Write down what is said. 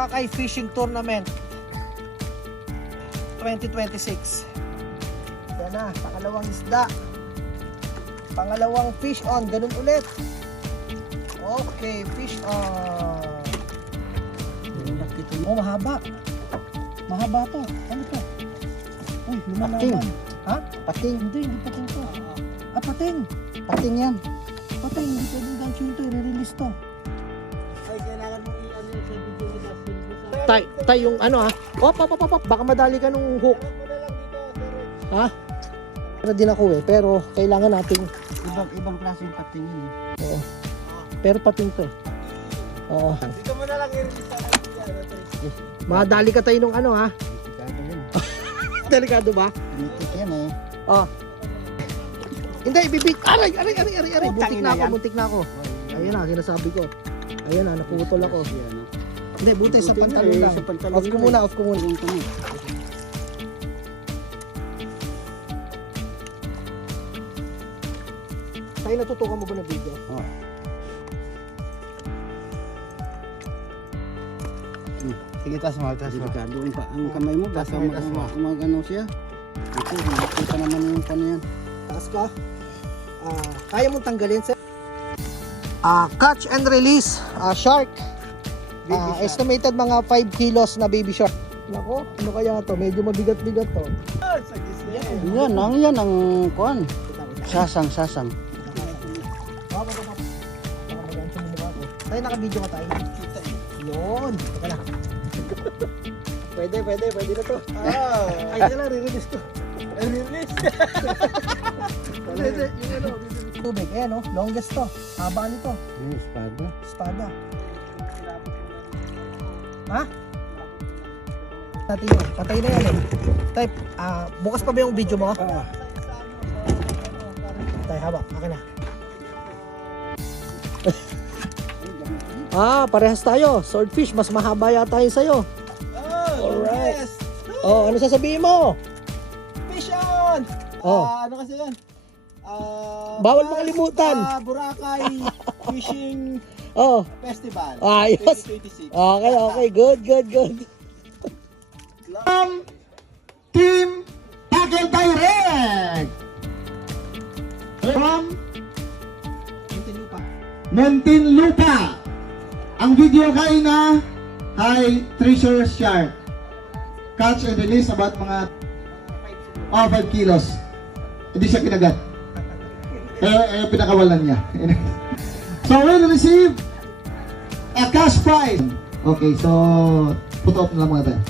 Boracay Fishing Tournament 2026. Yan na, pangalawang isda. Pangalawang fish on, ganun ulit. Okay, fish on. Oh, mahaba. Mahaba to. Ano to? Uy, lumalaban. Ha? Pating. Hindi pating to. Ah, pating. Pating yan. Pating, hindi pwedeng dancing to. I-release to. Ay, kailangan mo i-ano sa video nila. Tay yung ano ha. Op. Baka madali ka nung hook. Ha? Pero din ako pero kailangan nating Ibang klaseng pating yun eh. oo. Pero pating to. Oo. Dito mo na lang i-release sa Madali ka tayo nung ano ha. Delikado yun. Delikado ba? Dinitik yan eh. Oh. Hindi, ibibig. Aray. Oh, Muntik na ako. Ayun na, sinasabi ko. Ayun na, naputol ako. Hindi, buti sa Buti pantalon nga lang. sa pantalon Off ko lang muna, eh. off ko muna. Tayo, natutukan mo ba ng video? Oo. Sige, taas mo. Delikado yung ang kamay mo. Baka mag-ano siya. Ito, nakita naman yung pan yan. Taas ka. Kaya mong tanggalin, sir? Catch and release. Shark. Estimated mga 5 kilos na baby shark. Nako, ano kaya to? Medyo mabigat-bigat to. Yan ang kuan. Sasang. Tayo, naka-video ka tayo. Yun. Teka lang. Pwede na to. Ay, na lang, re-release to. Release. Pwede, yung ano, tubig. Ayan, no? Longest to. Haba nito. Espada. Espada. Ha? Natin yun. Patay na yan eh. Type, bukas pa ba yung video mo? Tayo, haba. Akin na. Parehas tayo. Swordfish, mas mahaba yata yun sa'yo. Alright. Yes. Ano sasabihin mo? Fish on! Ano kasi yan? Bawal makalimutan. Boracay Fishing Festival Ayos. 2026. Okay. Good. Team Tackle Direct from Muntinlupa. Ang video kay na kay Treasure Shark. Catch and release about mga 5 kilos. Hindi siya kinagat. Pinakawalan niya. So we'll receive a cash prize. Okay, so put off na lang mga tayo.